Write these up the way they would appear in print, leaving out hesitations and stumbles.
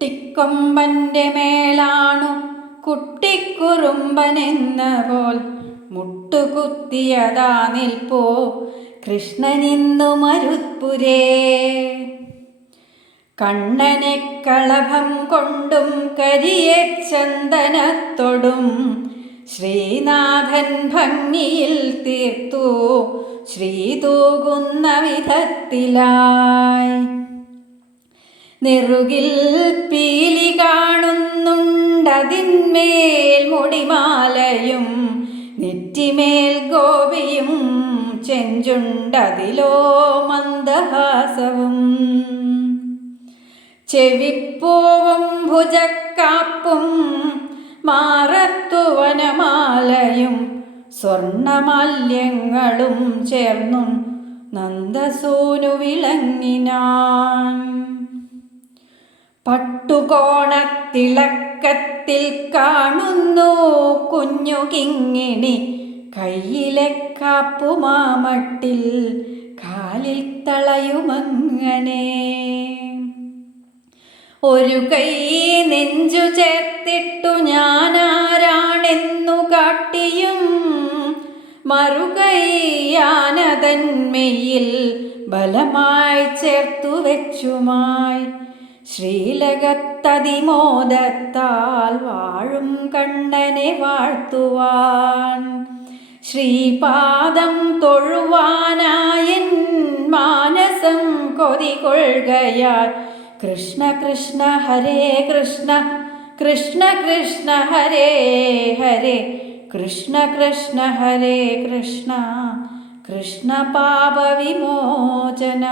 കുട്ടിക്കൊമ്പൻ്റെ മേലാണു കുട്ടിക്കുറുമ്പനെന്ന പോൽ മുട്ടുകുത്തിയതാ നിൽപ്പോ കൃഷ്ണനിന്നു മരുത്പുരേ. കണ്ണനെ കളഭം കൊണ്ടും കരിയെ ചന്ദനത്തൊടും ശ്രീനാഥൻ ഭംഗിയിൽ തീർത്തു ശ്രീ തൂകുന്ന വിധത്തിലായി. നെറുകിൽ പീലി കാണുന്നുണ്ടതിന്മേൽ മുടിമാലയും നെറ്റിമേൽ ഗോപിയും ചെഞ്ചുണ്ടതിലോ മന്ദഹാസവും. ചെവിപ്പൂവും ഭുജക്കാപ്പും മാറത്തുവനമാലയും സ്വർണമാല്യങ്ങളും ചേർന്നും നന്ദസൂനു വിളങ്ങിനാൻ. പട്ടുകോണത്തിളക്കത്തിൽ കാണുന്നു കുഞ്ഞു കിങ്ങിണി കയ്യിലെ കാപ്പുമാമട്ടിൽ കാലിൽ തളയുമങ്ങനെ. ഒരു കൈ നെഞ്ചു ചേർത്തിട്ടു ഞാനാരാണെന്നു കാട്ടിയും മറുകൈ ആനതന്മയിൽ ബലമായി ചേർത്തു വെച്ചുമായി ശ്രീലകത്തതിമോദത്താൽ വാഴും കണ്ണനെ വാഴ്ത്തുവാൻ. ശ്രീപാദം തൊഴുവാനായൻ മാനസം കൊതികൊള്ളുകയാൽ കൃഷ്ണ കൃഷ്ണ ഹരേ കൃഷ്ണ കൃഷ്ണ കൃഷ്ണ ഹരേ ഹരേ കൃഷ്ണ കൃഷ്ണ ഹരേ കൃഷ്ണ കൃഷ്ണ പാപവിമോചന.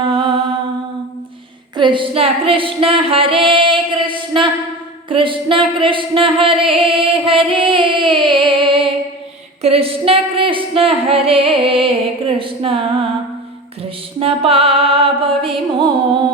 കൃഷ്ണ കൃഷ്ണ ഹരേ കൃഷ്ണ കൃഷ്ണ കൃഷ്ണ ഹരേ ഹരേ കൃഷ്ണ കൃഷ്ണ ഹരേ കൃഷ്ണ കൃഷ്ണ പാപവിമോചന.